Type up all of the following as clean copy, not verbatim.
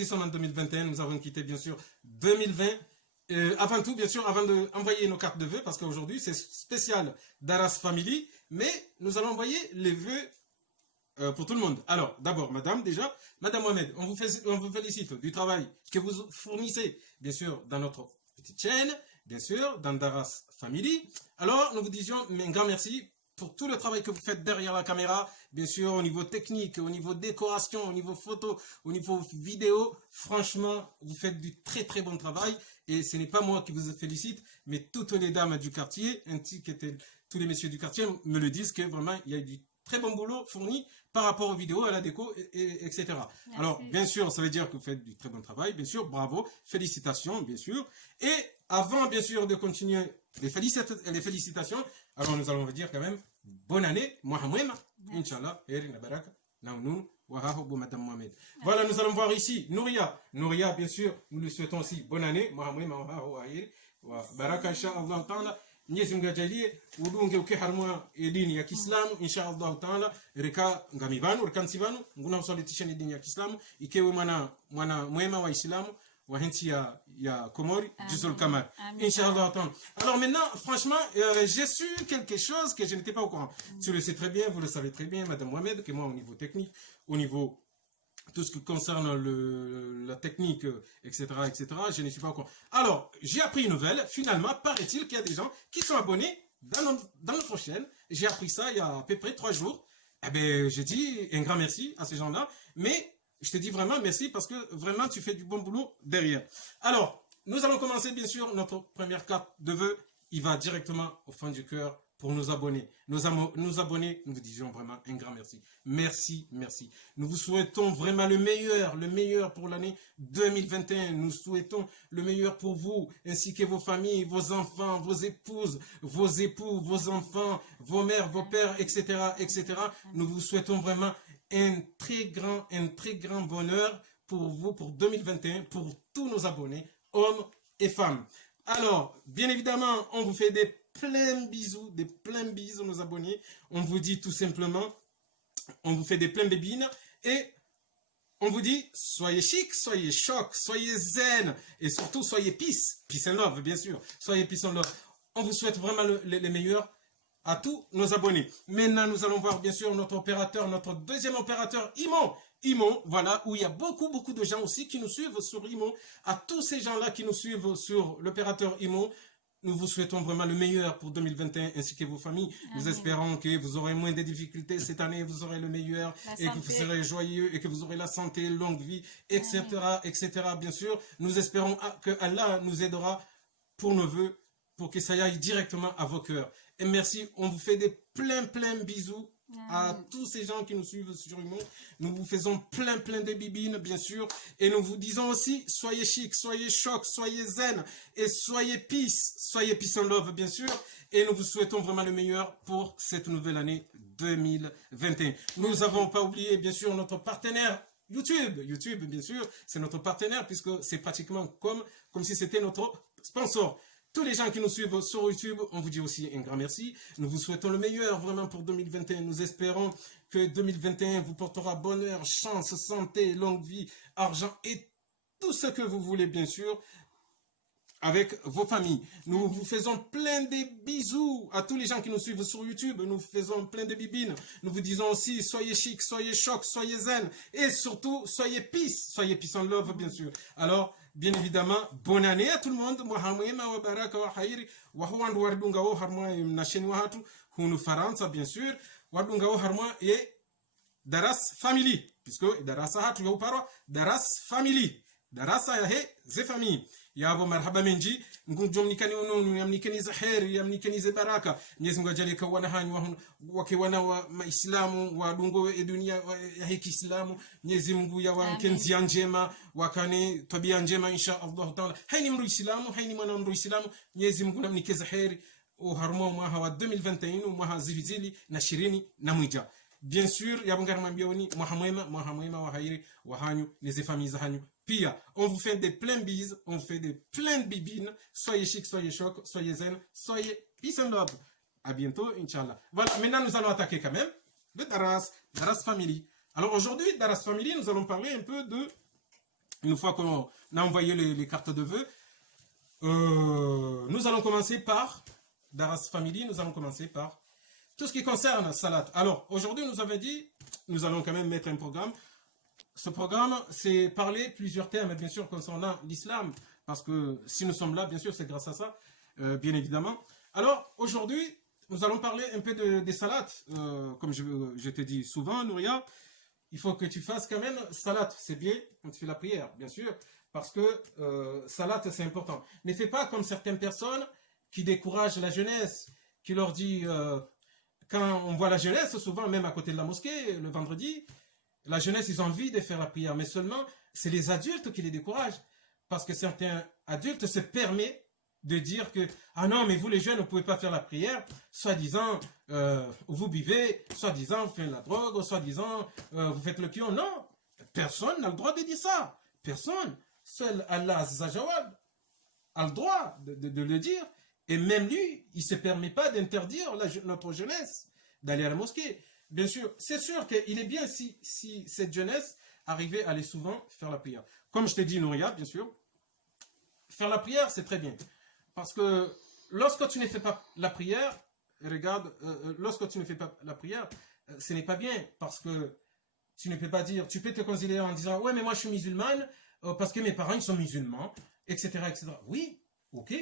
y sommes en 2021, nous avons quitté bien sûr 2020. Avant tout, bien sûr, avant d'envoyer nos cartes de vœux, parce qu'aujourd'hui c'est spécial Daras Family, mais nous allons envoyer les vœux pour tout le monde. Alors, d'abord, madame, déjà, madame Mohamed, on vous félicite du travail que vous fournissez, bien sûr, dans notre petite chaîne, bien sûr, dans Daras Family. Alors, nous vous disions un grand merci pour tout le travail que vous faites derrière la caméra, bien sûr, au niveau technique, au niveau décoration, au niveau photo, au niveau vidéo. Franchement, vous faites du très très bon travail. Et ce n'est pas moi qui vous félicite, mais toutes les dames du quartier, ainsi que tous les messieurs du quartier me le disent que vraiment, il y a du très bon boulot fourni par rapport aux vidéos, à la déco, etc. Merci. Alors, bien sûr, ça veut dire que vous faites du très bon travail, bien sûr, bravo, félicitations, bien sûr. Et avant, bien sûr, de continuer les félicitations, alors nous allons vous dire quand même, bonne année, Mohamed, Inch'Allah, Erina Baraka, Naounou, Wahaho, Madame Mohamed. Voilà, nous allons voir ici, Nouria. Nouria, bien sûr, nous lui souhaitons aussi bonne année, Mohamed, Wahaho, Baraka, Inch'Allah, Ta'ala. Mwenyezi Mungu ajalie udunge ukiharmwa dini ya Kiislamu insha Allah taala reka ngamibanu reka nsibanu nguna usalitisha dini ya Kiislamu ikewe mwana mwema wa Islamu wa nchi ya Comori Juzul Kamar insha Allah taala. Alors maintenant franchement j'ai su quelque chose que je n'étais pas au courant. Tu le sais très bien, vous le savez très bien madame Mohamed, que moi au niveau technique, au niveau tout ce qui concerne la technique, etc., je ne suis pas au courant. Alors, j'ai appris une nouvelle. Finalement, paraît-il qu'il y a des gens qui sont abonnés dans notre chaîne. J'ai appris ça il y a à peu près 3 jours. Eh bien, je dis un grand merci à ces gens-là. Mais, je te dis vraiment merci parce que vraiment, tu fais du bon boulot derrière. Alors, nous allons commencer, bien sûr, notre première carte de vœux. Il va directement au fond du cœur pour nos abonnés. Nos abonnés, nous vous disons vraiment un grand merci. Merci, merci. Nous vous souhaitons vraiment le meilleur pour l'année 2021. Nous souhaitons le meilleur pour vous, ainsi que vos familles, vos enfants, vos épouses, vos époux, vos enfants, vos mères, vos pères, etc., etc. Nous vous souhaitons vraiment un très grand bonheur pour vous, pour 2021, pour tous nos abonnés, hommes et femmes. Alors, bien évidemment, on vous fait des plein bisous, nos abonnés. On vous dit tout simplement, on vous fait des pleins bébines et on vous dit, soyez chic, soyez choc, soyez zen et surtout soyez peace and love, bien sûr. Soyez peace and love. On vous souhaite vraiment les meilleurs à tous nos abonnés. Maintenant, nous allons voir bien sûr notre opérateur, notre deuxième opérateur, Imo, voilà, où il y a beaucoup de gens aussi qui nous suivent sur Imo. À tous ces gens-là qui nous suivent sur l'opérateur Imo, nous vous souhaitons vraiment le meilleur pour 2021 ainsi que vos familles. Amen. Nous espérons que vous aurez moins de difficultés cette année, vous aurez le meilleur et que vous serez joyeux et que vous aurez la santé, longue vie, etc., etc. Bien sûr, nous espérons que Allah nous aidera pour nos vœux, pour que ça aille directement à vos cœurs. Et merci, on vous fait des plein bisous. À tous ces gens qui nous suivent sur Imo, nous vous faisons plein de bibines, bien sûr, et nous vous disons aussi, soyez chic, soyez choc, soyez zen, et soyez peace and love, bien sûr, et nous vous souhaitons vraiment le meilleur pour cette nouvelle année 2021. Nous n'avons pas oublié, bien sûr, notre partenaire YouTube, bien sûr, c'est notre partenaire, puisque c'est pratiquement comme si c'était notre sponsor. Tous les gens qui nous suivent sur YouTube, on vous dit aussi un grand merci. Nous vous souhaitons le meilleur vraiment pour 2021. Nous espérons que 2021 vous portera bonheur, chance, santé, longue vie, argent et tout ce que vous voulez, bien sûr, avec vos familles. Nous vous faisons plein de bisous à tous les gens qui nous suivent sur YouTube. Nous faisons plein de bibines. Nous vous disons aussi, soyez chic, soyez choc, soyez zen et surtout, soyez peace and love, bien sûr. Alors, bien évidemment, bonne année à tout le monde. Bien sûr. Et Daras Family. Puisque Darasa hatu Daras Family. Darasa yahe ze famille. Yabo marhaba menji ngumjomnikani ununu yamnikani za heri yamnikani za baraka. Mwenyezi Mungu ajalie kwa wana hanyu wake wana wa Maislamu wa dungo ya dunia ya hiki Islamu. Mwenyezi Mungu ya wankenzi njema wakane tabia njema insha Allah taala. Haini mru Islamu, haini mwana mru Islamu. Mwenyezi Mungu namnikeza heri uharmo mwaha wa 2021 mwaha zivizili na 20 na mwija. Bien sûr, yabungar mambioni mwahamwema wa hairi wa hanyu les familles za hanyu. Pia, on vous fait des pleins bises, on vous fait des pleins de bibines. Soyez chic, soyez choc, soyez zen, soyez peace and love. À bientôt, Inch'Allah. Voilà, maintenant nous allons attaquer quand même le Daras Family. Alors aujourd'hui, Daras Family, nous allons parler un peu de une fois qu'on a envoyé les cartes de vœux, nous allons commencer par, Daras Family, nous allons commencer par tout ce qui concerne Salat. Alors, aujourd'hui, nous avons dit, nous allons quand même mettre un programme. Ce programme, c'est parler plusieurs thèmes, bien sûr, concernant l'islam. Parce que si nous sommes là, bien sûr, c'est grâce à ça, bien évidemment. Alors, aujourd'hui, nous allons parler un peu des salats. Comme je te dis souvent, Nouria, il faut que tu fasses quand même salat. C'est bien quand tu fais la prière, bien sûr. Parce que salat, c'est important. Ne fais pas comme certaines personnes qui découragent la jeunesse, qui leur dit, quand on voit la jeunesse, souvent même à côté de la mosquée, le vendredi, la jeunesse, ils ont envie de faire la prière. Mais seulement, c'est les adultes qui les découragent. Parce que certains adultes se permettent de dire que ah non, mais vous les jeunes, vous ne pouvez pas faire la prière, soi-disant, vous buvez, soi-disant, vous faites la drogue, soi-disant, vous faites le kion. Non, personne n'a le droit de dire ça. Personne. Seul Allah Azzawajal a le droit de le dire. Et même lui, il ne se permet pas d'interdire notre jeunesse d'aller à la mosquée. Bien sûr, c'est sûr qu'il est bien si cette jeunesse arrivait à aller souvent faire la prière. Comme je t'ai dit, Nouria, bien sûr, faire la prière, c'est très bien. Parce que lorsque tu ne fais pas la prière, regarde, lorsque tu ne fais pas la prière, ce n'est pas bien. Parce que tu ne peux pas dire, tu peux te considérer en disant, ouais, mais moi je suis musulmane, parce que mes parents ils sont musulmans, etc., etc. Oui, ok,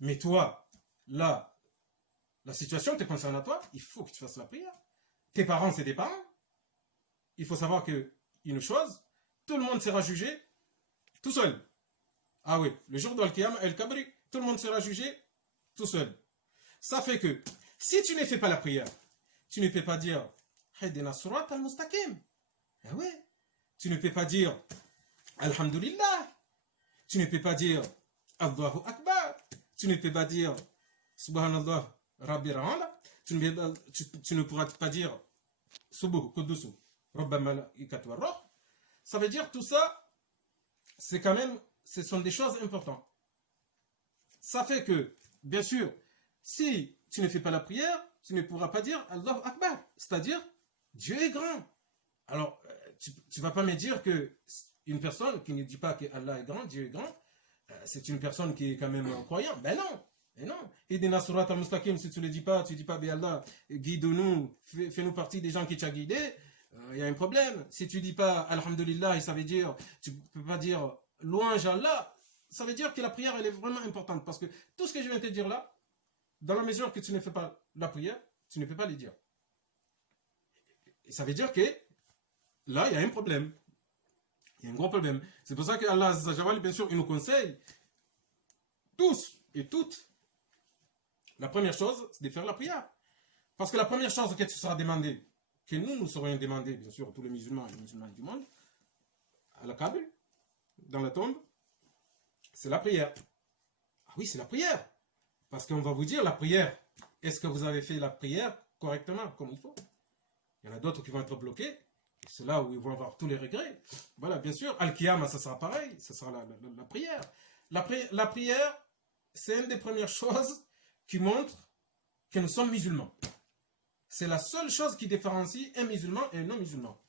mais toi, là, la situation te concerne à toi, il faut que tu fasses la prière. Tes parents, c'est des parents. Il faut savoir qu'une chose, tout le monde sera jugé tout seul. Ah oui, le jour de Al-Qiyam, El-Kabri, tout le monde sera jugé tout seul. Ça fait que, si tu ne fais pas la prière, tu ne peux pas dire Haydina surat al-mustaqim. Ah ouais. Tu ne peux pas dire Alhamdulillah. Tu ne peux pas dire Allahu Akbar. Tu ne peux pas dire Subhanallah Rabbi Ra'ala. Tu ne pourras pas dire Subuh Kudusu Rabba Malaikatu Ar-Ruh. Ça veut dire tout ça, c'est quand même, ce sont des choses importantes. Ça fait que, bien sûr, si tu ne fais pas la prière, tu ne pourras pas dire Allahu Akbar, c'est-à-dire Dieu est grand. Alors, tu ne vas pas me dire que une personne qui ne dit pas que Allah est grand, Dieu est grand, c'est une personne qui est quand même croyant. Ben non, mais non. Idina surat al-mustaqim, si tu ne le dis pas, tu ne dis pas, ben Allah, guide-nous, fais-nous partie des gens qui t'ont guidé, il y a un problème. Si tu ne dis pas Alhamdulillah, ça veut dire, tu ne peux pas dire louange à Allah, ça veut dire que la prière, elle est vraiment importante. Parce que tout ce que je viens de te dire là, dans la mesure que tu ne fais pas la prière, tu ne peux pas les dire. Et ça veut dire que là, il y a un problème. Il y a un gros problème. C'est pour ça que Allah Azzawajal, bien sûr, il nous conseille, tous et toutes, la première chose, c'est de faire la prière. Parce que la première chose que tu seras demandé, que nous serons demandés, bien sûr, tous les musulmans et les musulmans du monde, à la Kaaba, dans la tombe, c'est la prière. Ah oui, c'est la prière. Parce qu'on va vous dire, la prière, est-ce que vous avez fait la prière correctement, comme il faut? Il y en a d'autres qui vont être bloqués. C'est là où ils vont avoir tous les regrets. Voilà, bien sûr, Al-Qiyam, ça sera pareil. Ça sera la prière. La prière, c'est une des premières choses qui montre que nous sommes musulmans. C'est la seule chose qui différencie un musulman et un non-musulman.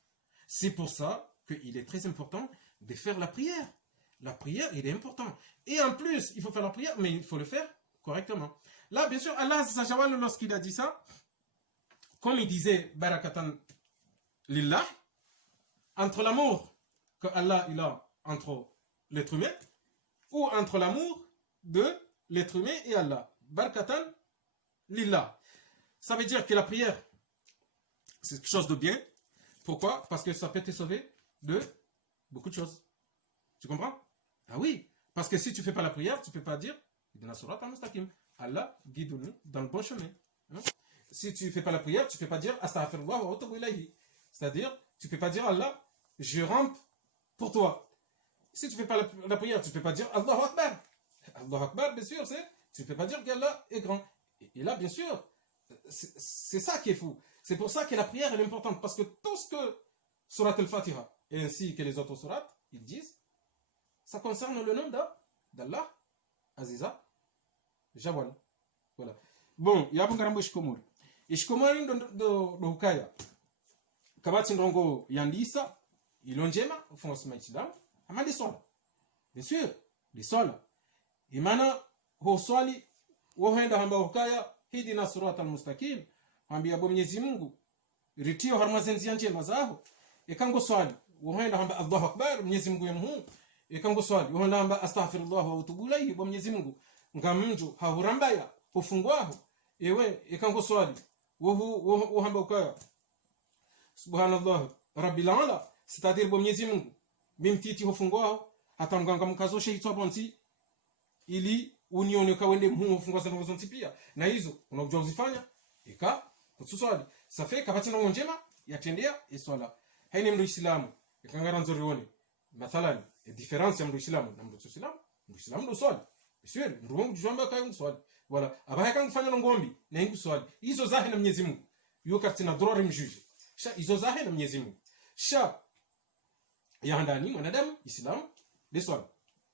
C'est pour ça qu'il est très important de faire la prière. La prière, il est important. Et en plus, il faut faire la prière, mais il faut le faire correctement. Là, bien sûr, Allah Azzawajal, lorsqu'il a dit ça, comme il disait, Barakatan Lillah, entre l'amour que Allah il a entre l'être humain, ou entre l'amour de l'être humain et Allah. Barakatan Lillah. Ça veut dire que la prière, c'est quelque chose de bien. Pourquoi? Parce que ça peut te sauver de beaucoup de choses. Tu comprends? Ah oui, parce que si tu ne fais pas la prière, tu ne peux pas dire Allah, guide-nous dans le bon chemin. Hein? Si tu ne fais pas la prière, tu ne peux pas dire Astaghfirullah wa atubu ilayhi. C'est-à-dire, tu ne peux pas dire Allah, je rampe pour toi. Si tu ne fais pas la prière, tu ne peux pas dire Allahu Akbar. Allahu Akbar, bien sûr, tu ne peux pas dire qu'Allah est grand. Et là, bien sûr, c'est ça qui est fou. C'est pour ça que la prière est importante. Parce que tout ce que Surat al-Fatiha, et ainsi que les autres surats, ils disent, ça concerne le nom d'Allah, Aziza, Jawal. Voilà. Bon, il y a un grand ishkomor. Ishkomor do Hukaya. Kabati ndongo yandisa, ilonjema, ufungwa sima ichidamu, amadi sola. bien sûr li swala imana ho swali wohenda hamba ukaya hidina siratal mustaqim ambia bo Mwenyezi Mungu ritio harmazenzi yanje mazaho ekango swali wohenda hamba Allahu akbar Mwenyezi Mungu yamhu ekango swali wohenda hamba astaghfirullah wa atubu ilayhi bo Mwenyezi Mungu ngamju hahurambaya ufungwaho ewe ekango swali wo hamba ukaya subhanallah rabbil ala c'est-à-dire bo Mwenyezi Mungu mimtiti hufungwaho hata mganga mkazo sheitwa bonti ili unione kawende mhu hufungwa sana zonti pia na hizo unajua uzifanya ika kutuswali safi kabati na njema yatendea iswala haini mdu islamu ikangara nzorione mathalan difference ya mdu islamu na mdu islamu ndo swali sio mdu wangu jamba kai swali wala abaya kan kufanya ngombi na ingu swali hizo zahe na Mwenyezi Mungu yuko katina drori mjuje sha hizo zahe na Mwenyezi Mungu sha ya ndani mwanadamu islamu de swali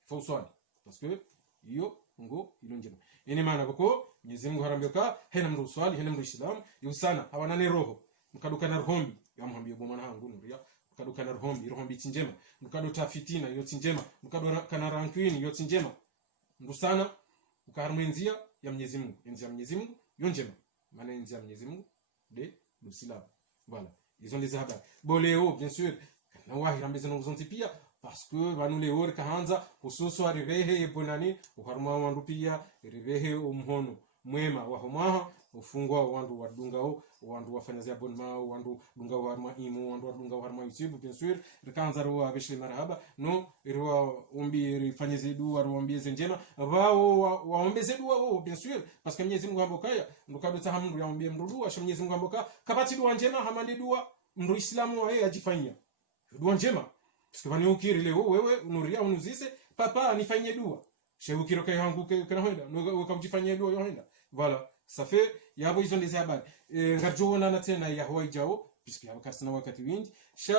faut swali parce que hiyo ngo ilo njema ene maana bako Mwenyezi Mungu harambioka hena mru swali hena mru islam yusana hawanane roho mkaduka na rohombi yamhambia bomana hangu nuria mkaduka na rohombi tinjema mkaduta fitina yo tinjema mkaduka kana rankwini yo tinjema ndusana ukaharmenzia ya Mwenyezi Mungu enzi ya Mwenyezi Mungu yo njema maana enzi ya Mwenyezi Mungu de l'islam voilà ils ont les habits boleo bien sûr na wahi rambeze nozonti pia parce que banule ore kahanza hususu arivehe ebonani uharuma wandu pia rivehe umhono mwema wa homaha ufungwa wandu wadungao wandu wafanya abonnement wandu dunga warma imu wandu wadunga warma YouTube bien sûr rikanza ro abeshe marhaba no ro umbi rifanye dua ro umbi zenjema wao waombeze dua wao bien sûr parce que Mwenyezi Mungu ambokaya ndukado tahamu ya umbi mrudu asha Mwenyezi Mungu amboka kabati dua njema hamandi dua mru Islamu wae ajifanyia dua njema parce que bani ukiri leo wewe unuria unuzise papa nifanyie dua sheukiro kai hangu kana hoenda no ukajifanyia dua yoenda voilà ça fait yabo hizo ndizo habari ngarjona na tena ya hawaijao puisque yabakasi na wakati wingi sha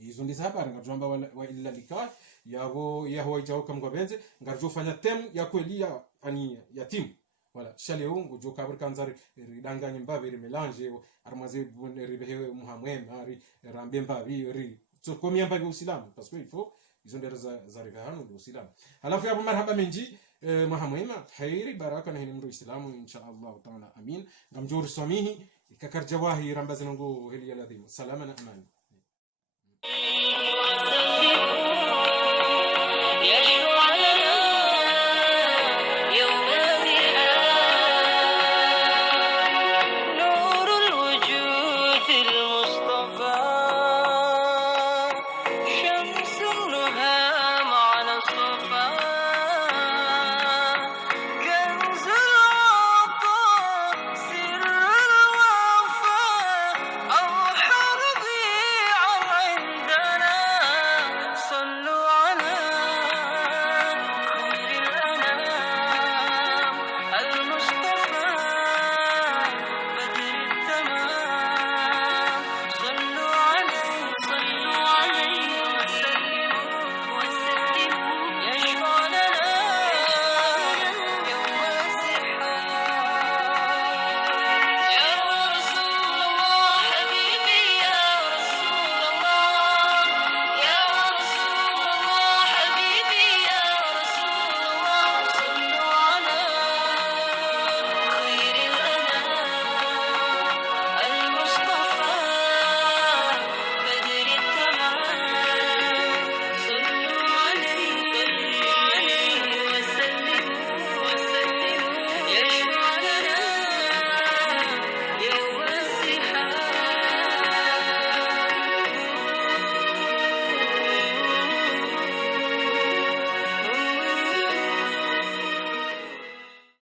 hizo ndizo habari ngarjomba wa illa likah yabo ya hawaijao kamgo benze ngarjofanya tem ya kweli ya ani ya timu voilà sha leo ngojo kabri kanzari ridanganye mbabe melange armaze ribehe muhamwe ari rambe mbabe ri so komia mbabe usilamu parce que il faut hizo ndizo za rivehano ndio usilamu halafu yapo marhaba menji mahamwema khairi baraka na hinimru islamu inshallah taala amin ngamjuri swamihi ikakar jawahi rambazango heli yaladhim salama na amani